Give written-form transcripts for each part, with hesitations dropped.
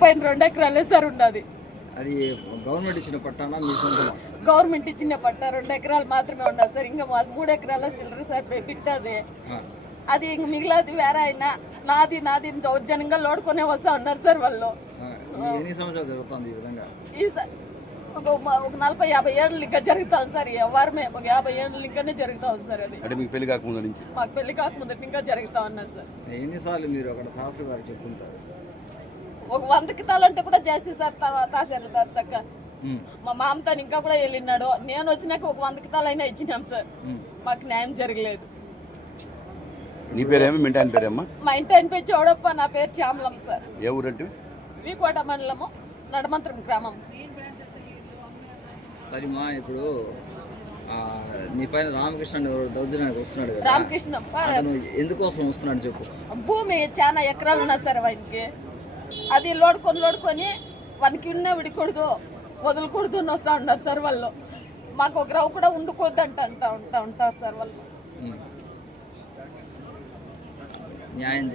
పైన 2 ఎకరాలే సార్ ఉన్నది. అది గవర్నమెంట్ ఇచ్చిన పట్టానా మీ సొంతమా? గవర్నమెంట్ ఇచ్చిన పట్టా 2 ఎకరాలు మాత్రమే ఉన్నది సార్. ఇంకా 3 ఎకరాల సిల్లర సార్ పెట్టది. అది ఇంక మిగిలిది వేరే అయినా నాది దౌర్జన్యంగా లోడుకొనే వస్తా ఉన్నారు సార్ వాళ్ళు. ఎన్ని సంవత్సరాలు జరుగుతుంది ఈ విధంగా? ఒక 40-50 ఏళ్ళు ఇంకా జరుగుతాం సార్. ఎవరమే ఒక 50 ఏళ్ళు ఇంకానే జరుగుతా ఉంది సార్. అది అంటే మీకు పెళ్లి కాకముందు నుంచి? మాకు పెళ్లి కాకముందు ఇంకా జరుగుతా ఉన్నది సార్. ఎన్నిసార్లు మీరు అక్కడ తహసీల్ గారు చెప్పుకుంటారు? ఒక 100 కితాలంటే కూడా చేస్తే సార్ తహసీల్ దాకా మా మామతో ఇంకా కూడా వెళ్ళినాడు. నేను వచ్చినాక ఒక 100 కితాలు అయినా ఇచ్చినాం సార్. మాకు న్యాయం జరగలేదు. నీ పేరేమో మీ ఇంటి ఆయన పేరేమ్మా? మా ఇంటి ఆయన పేరు చౌడప్ప, నా పేరు శ్యామలం సార్. ఏ ఊరంటే? వీకోట మండలము, నడమంత్రం గ్రామం. సరేమా, ఇప్పుడు నీ పైన రామకృష్ణ దౌర్జన్యానికి వస్తున్నాడు కదా, రామకృష్ణ ఎందుకోసం వస్తున్నాడు చెప్పు. భూమి చాలా ఎకరాలు ఉన్నాయి సార్ వానికి. అది లోడుకొని వానికి ఉన్న విడికూడదు, వదలకూడదు అని వస్తూ ఉన్నారు సార్ వాళ్ళు. మాకు ఒక రావు కూడా ఉండుకోద్దు ఉంటారు సార్ వాళ్ళు. న్యాయం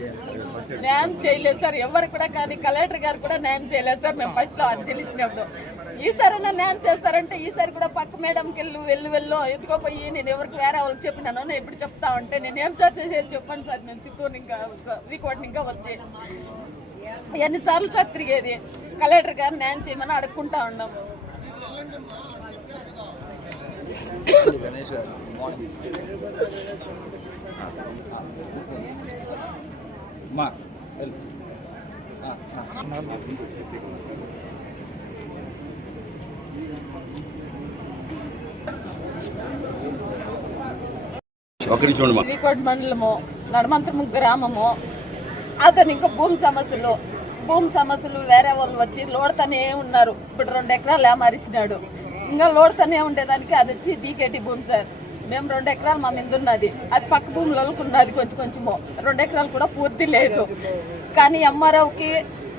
చేయలేదు సార్ ఎవరు కూడా. కానీ కలెక్టర్ గారు కూడా న్యాయం చేయలేదు సార్. మేము ఫస్ట్ లో అర్జీలు ఇచ్చినప్పుడు ఈసారైనా న్యాయం చేస్తారంటే ఈసారి కూడా పక్క మేడంకి వెళ్ళు ఎత్తుకోపోయి నేను ఎవరికి వేరే వాళ్ళకి చెప్పినాను. నేను ఇప్పుడు చెప్తా ఉంటే నేను ఏం సార్ చేసేది చెప్పండి సార్. నేను చిత్తూరు ఇంకా వీకోటిని ఇంకా వచ్చి ఎన్నిసార్లు సార్ తిరిగేది. కలెక్టర్ గారు న్యాయం చేయమని అడుక్కుంటా ఉన్నాం. వీకోట్ మండలము, నడమంత్రము గ్రామము. అతను ఇంకా భూమి సమస్యలు వేరే వాళ్ళు వచ్చి లోడుతూనే ఉన్నారు. ఇప్పుడు 2 ఎకరాలు ఏమరిసినాడు. ఇంకా లోడుతూనే ఉండేదానికి అది వచ్చి డీకేటీ భూమి సార్. మేము 2 ఎకరాలు మా మీద ఉన్నది. అది పక్క భూములకు ఉన్నది కొంచెము. 2 ఎకరాలు కూడా పూర్తి లేదు. కానీ ఎంఆర్ఓకి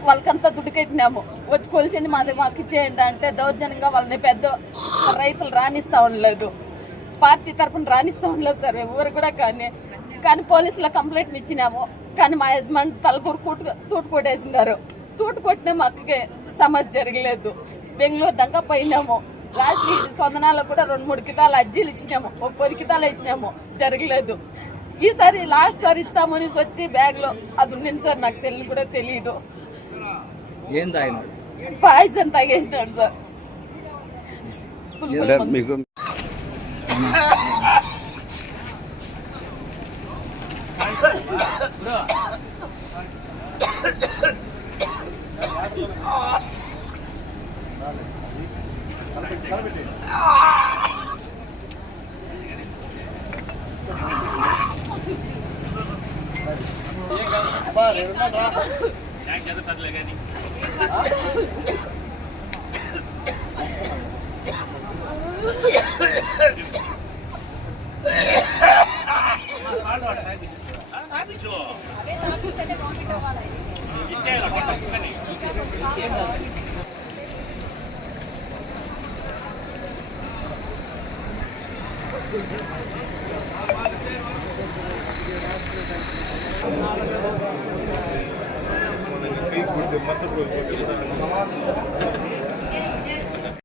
వాళ్ళకంతా దుడ్డు కట్టినాము. వచ్చి కొలిచింది మాకు ఇచ్చేయండి అంటే దౌర్జన్యంగా వాళ్ళని పెద్ద రైతులు రాణిస్తా ఉండలేదు. పార్టీ తరఫున రాణిస్తా ఉండలేదు సార్ ఎవరు కూడా. కానీ పోలీసులకు కంప్లైంట్ ఇచ్చినాము. కానీ మా యజమాని తలపూరు తూటు కొట్టేసినారు. తూటు కొట్టిన మాకు సమస్య జరగలేదు. బెంగళూరు దాకా పోయినాము. లాస్ట్ సొందనాల్లో కూడా 2-3 కితాలు అర్జీలు ఇచ్చినాము. ఒక 10 కితాలు ఇచ్చినాము, జరగలేదు. ఈసారి లాస్ట్ సార్ ఇస్తామని వచ్చి బ్యాగ్ లో అది ఉండింది సార్. నాకు కూడా తెలియదు. పాయిజన్ తాగేసినాడు సార్. Speak with the